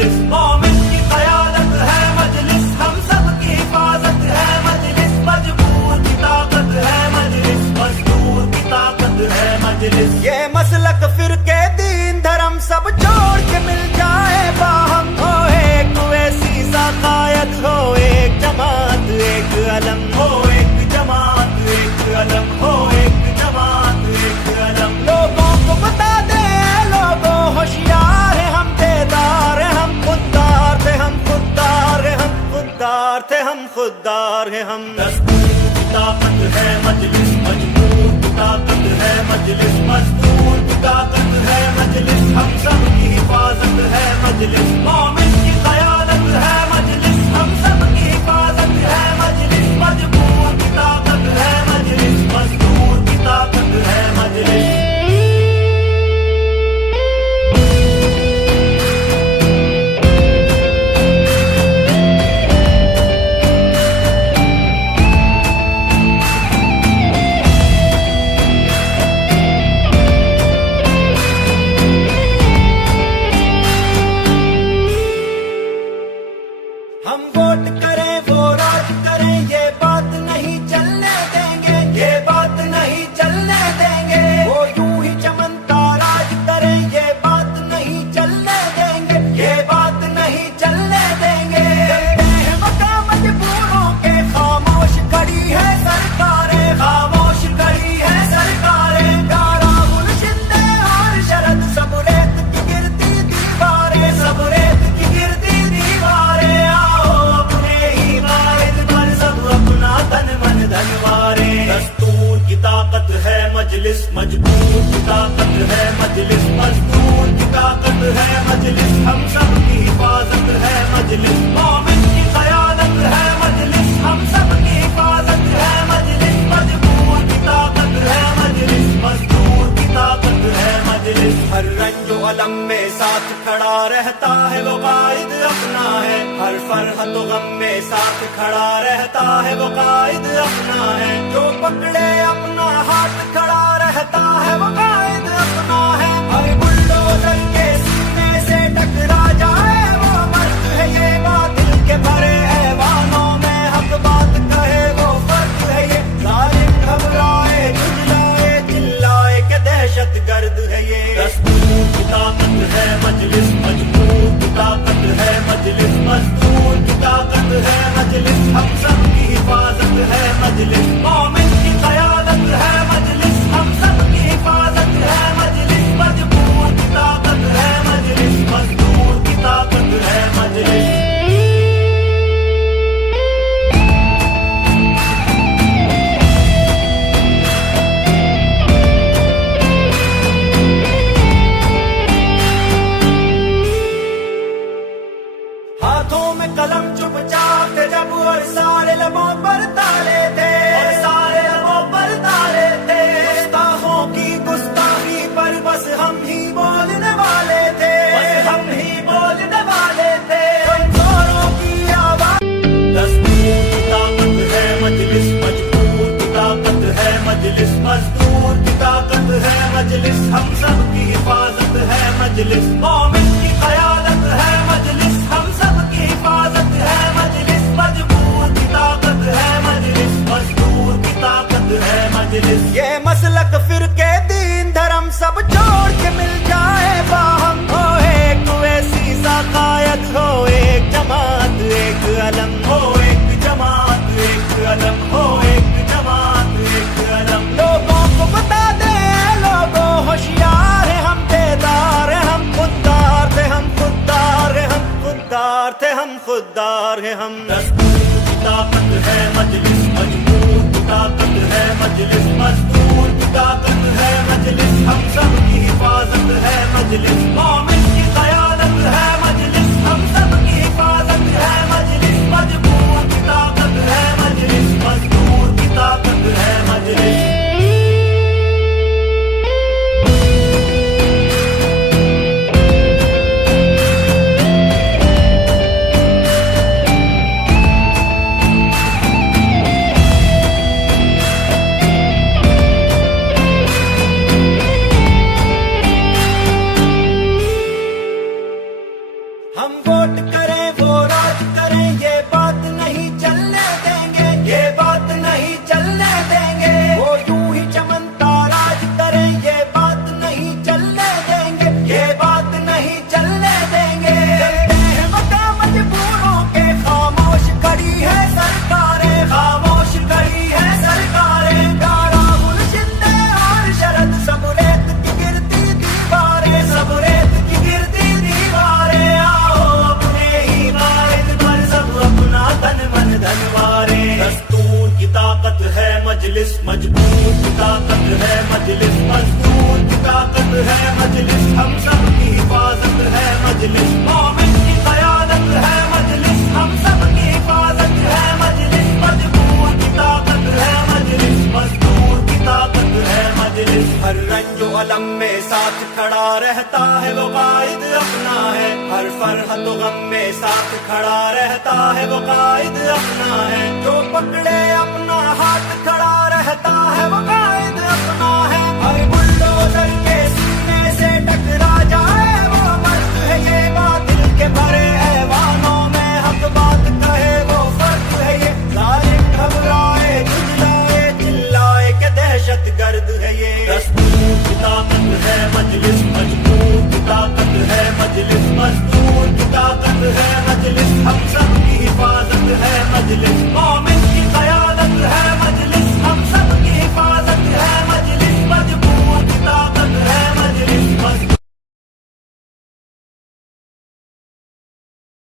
مجلس مومن کی قیادت ہے مجلس ہم سب کی حفاظت ہے مجلس مجبور کی طاقت ہے مجلس مزدور کی طاقت ہے مجلس یہ مسلک فرقے دین دھرم سب چھوڑ کے مل جائے باہم ہو ایک ویسی سا قائد ہو ایک جماعت ایک علم ہو ایک جماعت ایک علم ہو ایک جماعت ایک علم لوگوں کو بتا دے لوگوں ہوشیار ہیں ہم بیدار ہیں ہم خوددار تھے ہم خوددار ہیں ہم خوددار تھے ہم خوددار ہیں ہم دستور کی طاقت ہے مجلس مجبور کی طاقت ہے مجلس مزدور کی طاقت ہے مجلس ہم سب کی حفاظت ہے مجلس مومن کی قیادت ہے مجلس ہم سب کی حفاظت ہے مجلس مجبور کی طاقت ہے مجلس مزدور کی طاقت ہے مجلس ہم ووٹ کریں وہ راج کریں یہ بات نہیں چلنے دیں گے یہ بات نہیں چلنے دیں گے وہ یوں ہی چمنتا راج کریں یہ بات نہیں چلنے دیں گے یہ بات نہیں چلنے دیں گے چلتے ہیں مقام مجبوروں کے خاموش کھڑی ہے سرکاریں خاموش کھڑی ہے سرکاریں گارا منشندے اور شرد سب ریت کی گرتی دیواریں سب ریت کی گرتی دیواریں دستور کی طاقت ہے مجلس مجبور کی طاقت ہے مجلس مزدور کی طاقت ہے مجلس ہم سب کی حفاظت ہے مجلس مومن کی قیادت ہے مجلس ہم سب کی حفاظت ہے مجلس مجبور کی طاقت ہے مجلس مزدور کی طاقت ہے مجلس ہر رنج و علم میں ساتھ کھڑا رہتا ہے وہ قائد اپنا ہے ہر فرحت و غم میں ساتھ کھڑا رہتا ہے وہ قائد اپنا ہے جو پکڑے اپنا ہاتھ کھڑا رہتا ہے وہ قائد اپنا ہے ہر بلڈوزر کے سینے سے ٹکرا جائے وہ مرد ہے یہ باطل کے بھرے ایوانوں میں حق بات کہے وہ فرد ہے یہ ظالم گھبرائے جھجلائے چلائے کہ دہشت گرد ہے یہ دستور کی طاقت ہے مجلس مجبور کی طاقت ہے مجلس مزدور کی طاقت ہے مجلس ہم سب کی حفاظت ہے مجلس مومن کی قیادت ہے مجلس ہم سب کی حفاظت ہے مجلس مجبور کی طاقت ہے مجلس مزدور کی طاقت ہے مجلس ہاتھوں میں قلم چپ چاپ تھے جب اور سارے لبوں پر تالے تھے اور سارے لبوں پر تالے تھے گستاخوں کی گستاخی پر بس ہم ہی بولنے والے تھے بس ہم ہی بولنے والے تھے کمزوروں کی آواز دستور کی طاقت ہے مجلس مجبور کی طاقت ہے مجلس مزدور کی طاقت ہے مجلس ہم سب کی حفاظت ہے مجلس مومن کی قیادت ہے مجلس ہم سب کی حفاظت ہے مجلس مجبور کی طاقت ہے مجلس مزدور کی طاقت ہے مجلس یہ مسلک فرقے دین دھرم سب چھوڑ کے مل جائے باہم ہو ایک ویسی سا قائد ہو ایک جماعت ایک علم ہو ایک جماعت ایک علم ہو ایک جماعت ایک علم لوگوں کو بتا دے لوگوں ہوشیار ہیں ہم بیدار ہیں ہم خوددار تھے ہم خوددار ہیں ہم خوددار تھے ہم خوددار ہیں ہم دستور کی طاقت ہے مجلس مجبور کی طاقت ہے مجلس مزدور کی طاقت ہے مجلس ہم سب کی حفاظت ہے مجلس مومن کی قیادت ہے مجلس ہم سب کی حفاظت ہے مجلس مجبور کی طاقت ہے مجلس مزدور کی طاقت ہے مجلس طاقت ہے مجلس، مجبور کی طاقت ہے مجلس، مزدور کی طاقت ہے مجلس، ہم سب کی حفاظت ہے مجلس، مومن کی قیادت ہے مجلس، ہم سب کی حفاظت ہے مجلس، مجبور کی طاقت ہے مجلس، مزدور کی طاقت ہے مجلس، ہر رنج و علم میں ساتھ کھڑا رہتا ہے وہ قائد اپنا ہے، ہر فرحت و غم میں ساتھ کھڑا رہتا ہے وہ قائد اپنا ہے، جو پکڑے اپنا ہاتھ کھڑا رہتا ہے وہ قائد اپنا ہے، ہر بلڈوزر کے سینے سے ٹکرا جائے وہ مرد ہے، یہ باطل کے بھرے ایوانوں میں حق بات کہے وہ فرد ہے، یہ ظالم گھبرائے جھجلائے چلائے کہ دہشت گرد ہے، یہ دستور کی طاقت ہے مجلس، مجبور کی طاقت ہے مجلس، مزدور کی طاقت ہے مجلس، ہم سب کی حفاظت ہے مجلس،